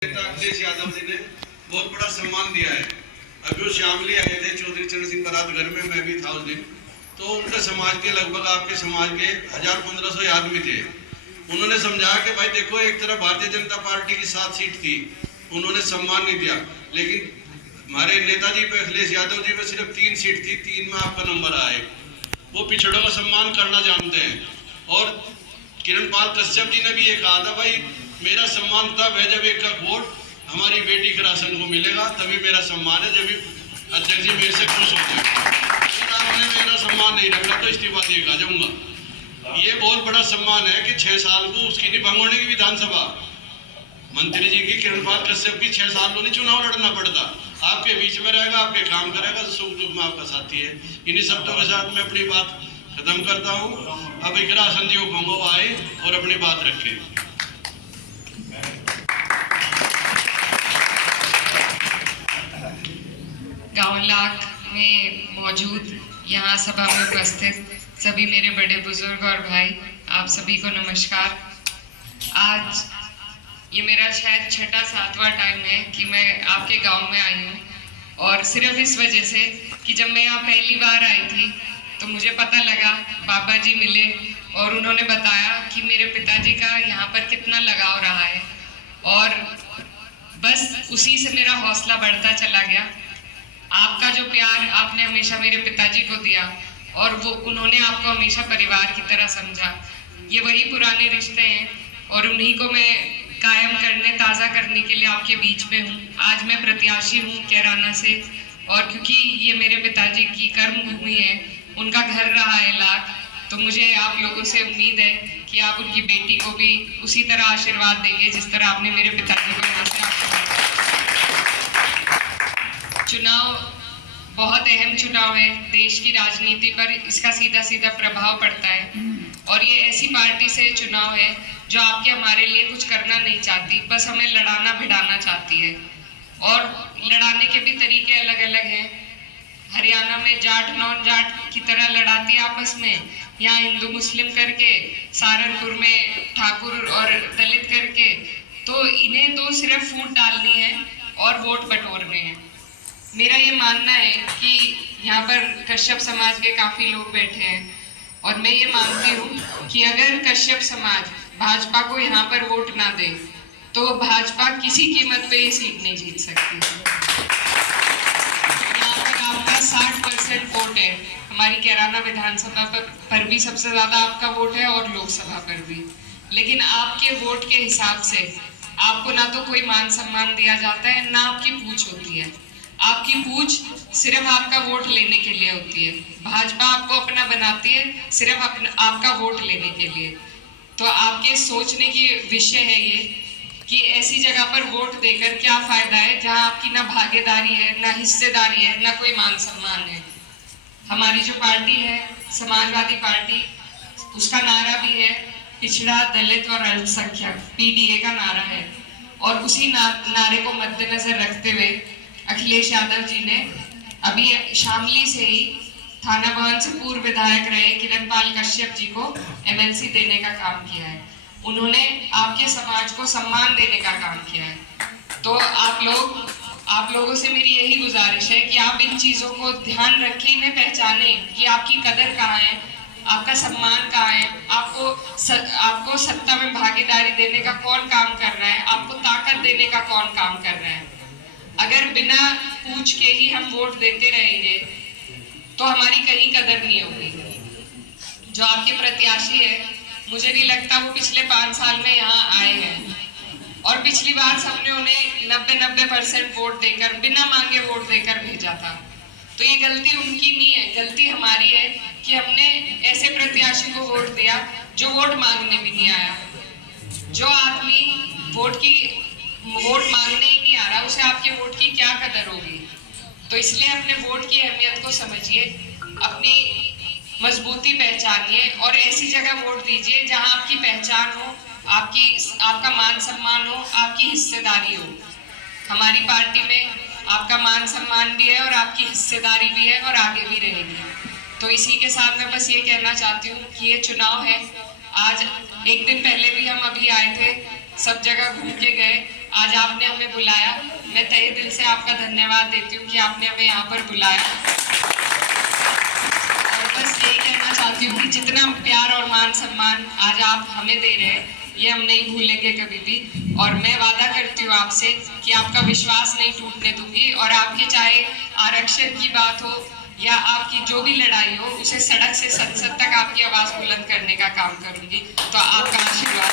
अखिलेश यादव जी ने बहुत बड़ा सम्मान दिया है। अभी वो श्यामली आए थे चौधरी चरण सिंह बरात घर में, मैं भी था उस दिन। तो उनके समाज के लगभग आपके समाज के 1000-1500 आदमी थे। उन्होंने समझाया कि भाई देखो, एक तरफ भारतीय जनता पार्टी की 7 सीट थी, उन्होंने सम्मान नहीं दिया, लेकिन हमारे नेताजी पे अखिलेश यादव जी पे सिर्फ 3 सीट थी, 3 में आपका नंबर आए। वो पिछड़ों का सम्मान करना जानते हैं। और किरण पाल कश्यप जी ने भी ये कहा था, भाई मेरा सम्मान तब है जब एक का वोट हमारी बेटी के राशन को मिलेगा, तभी मेरा सम्मान है, जब अध्यक्ष जी मेरे से खुश होते हैं। अगर आपने मेरा सम्मान नहीं रखा तो इस्तीफा दे के आ जाऊंगा। ये बहुत बड़ा सम्मान है कि 6 साल को उसकी नहीं भंगोड़े की विधानसभा मंत्री जी की, किरण पाल कश्यप की 6 साल को नहीं चुनाव लड़ना पड़ता, आपके बीच में रहेगा, आपके काम करेगा, सुख दुख में आपका साथी है। इन्हीं शब्दों के साथ मैं अपनी बात खत्म करता हूँ। अब इकरा संधियों को आए और अपनी बात रखें। गाँव लाख में मौजूद यहाँ सभा में उपस्थित सभी मेरे बड़े बुजुर्ग और भाई, आप सभी को नमस्कार। आज ये मेरा शायद 6-7वां टाइम है कि मैं आपके गांव में आई हूँ, और सिर्फ इस वजह से कि जब मैं यहाँ पहली बार आई थी तो मुझे पता लगा, बाबा जी मिले और उन्होंने बताया कि मेरे पिताजी का यहाँ पर कितना लगाव रहा है, और बस उसी से मेरा हौसला बढ़ता चला गया। आपका जो प्यार आपने हमेशा मेरे पिताजी को दिया, और वो उन्होंने आपको हमेशा परिवार की तरह समझा, ये वही पुराने रिश्ते हैं, और उन्हीं को मैं कायम करने, ताज़ा करने के लिए आपके बीच में हूँ। आज मैं प्रत्याशी हूँ कैराना से, और क्योंकि ये मेरे पिताजी की कर्म भूमि है, उनका घर रहा है लाख, तो मुझे आप लोगों से उम्मीद है कि आप उनकी बेटी को भी उसी तरह आशीर्वाद देंगे जिस तरह आपने मेरे पिताजी को यहाँ से आशीर्वाद। चुनाव बहुत अहम चुनाव है, देश की राजनीति पर इसका सीधा सीधा प्रभाव पड़ता है, और ये ऐसी पार्टी से चुनाव है जो आपके हमारे लिए कुछ करना नहीं चाहती, बस हमें लड़ाना भिड़ाना चाहती है। और लड़ाने के भी तरीके अलग अलग हैं। हरियाणा में जाट नॉन जाट की तरह लड़ाती है आपस में, यहाँ हिंदू मुस्लिम करके, सहारनपुर में ठाकुर और दलित करके। तो इन्हें तो सिर्फ फूट डालनी है और वोट बटोरने हैं। मेरा ये मानना है कि यहाँ पर कश्यप समाज के काफ़ी लोग बैठे हैं, और मैं ये मानती हूँ कि अगर कश्यप समाज भाजपा को यहाँ पर वोट ना दे तो भाजपा किसी कीमत पे ये सीट नहीं जीत सकती। यहाँ पर आपका 60% वोट है, हमारी कैराना विधानसभा पर भी सबसे ज़्यादा आपका वोट है, और लोकसभा पर भी। लेकिन आपके वोट के हिसाब से आपको ना तो कोई मान सम्मान दिया जाता है, ना आपकी पूछ होती है। आपकी पूछ सिर्फ आपका वोट लेने के लिए होती है। भाजपा आपको अपना बनाती है सिर्फ आपका वोट लेने के लिए। तो आपके सोचने की विषय है ये कि ऐसी जगह पर वोट देकर क्या फायदा है जहां आपकी ना भागीदारी है, ना हिस्सेदारी है, ना कोई मान सम्मान है। हमारी जो पार्टी है समाजवादी पार्टी, उसका नारा भी है पिछड़ा, दलित और अल्पसंख्यक, PDA का नारा है, और उसी नारे को मद्देनजर रखते हुए अखिलेश यादव जी ने अभी शामली से ही थाना भवन से पूर्व विधायक रहे किरण पाल कश्यप जी को MLC देने का काम किया है। उन्होंने आपके समाज को सम्मान देने का काम किया है। तो आप लोगों से मेरी यही गुजारिश है कि आप इन चीज़ों को ध्यान रखें, इन्हें पहचानें कि आपकी कदर कहाँ है, आपका सम्मान कहाँ है, आपको सत्ता में भागीदारी देने का कौन काम कर रहा है, आपको ताकत देने का कौन काम कर रहा है। अगर बिना पूछ के ही हम वोट देते रहेंगे तो हमारी कहीं कदर नहीं होगी। जो आपके प्रत्याशी है, मुझे नहीं लगता वो पिछले 5 साल में यहाँ आए हैं, और पिछली बार सबने उन्हें 90% वोट देकर, बिना मांगे वोट देकर भेजा था। तो ये गलती उनकी नहीं है, गलती हमारी है कि हमने ऐसे प्रत्याशी को वोट दिया जो वोट मांगने भी नहीं आया। जो आदमी वोट मांगने ही नहीं आ रहा, उसे आपके वोट की क्या कदर होगी। तो इसलिए अपने वोट की अहमियत को समझिए, अपनी मजबूती पहचानिए, और ऐसी जगह वोट दीजिए जहां आपकी पहचान हो, आपका मान सम्मान हो, आपकी हिस्सेदारी हो। हमारी पार्टी में आपका मान सम्मान भी है और आपकी हिस्सेदारी भी है, और आगे भी रहेगी। तो इसी के साथ मैं बस ये कहना चाहती हूँ कि ये चुनाव है। आज एक दिन पहले भी हम अभी आए थे, सब जगह घूम के गए, आज आपने हमें बुलाया। मैं तहे दिल से आपका धन्यवाद देती हूँ कि आपने हमें यहाँ पर बुलाया। और बस यही कहना चाहती हूँ कि जितना प्यार और मान सम्मान आज आप हमें दे रहे हैं, ये हम नहीं भूलेंगे कभी भी। और मैं वादा करती हूँ आपसे कि आपका विश्वास नहीं टूटने दूंगी, और आपकी चाहे आरक्षण की बात हो या आपकी जो भी लड़ाई हो, उसे सड़क से संसद तक आपकी आवाज बुलंद करने का काम करूंगी। तो आपका आशीर्वाद।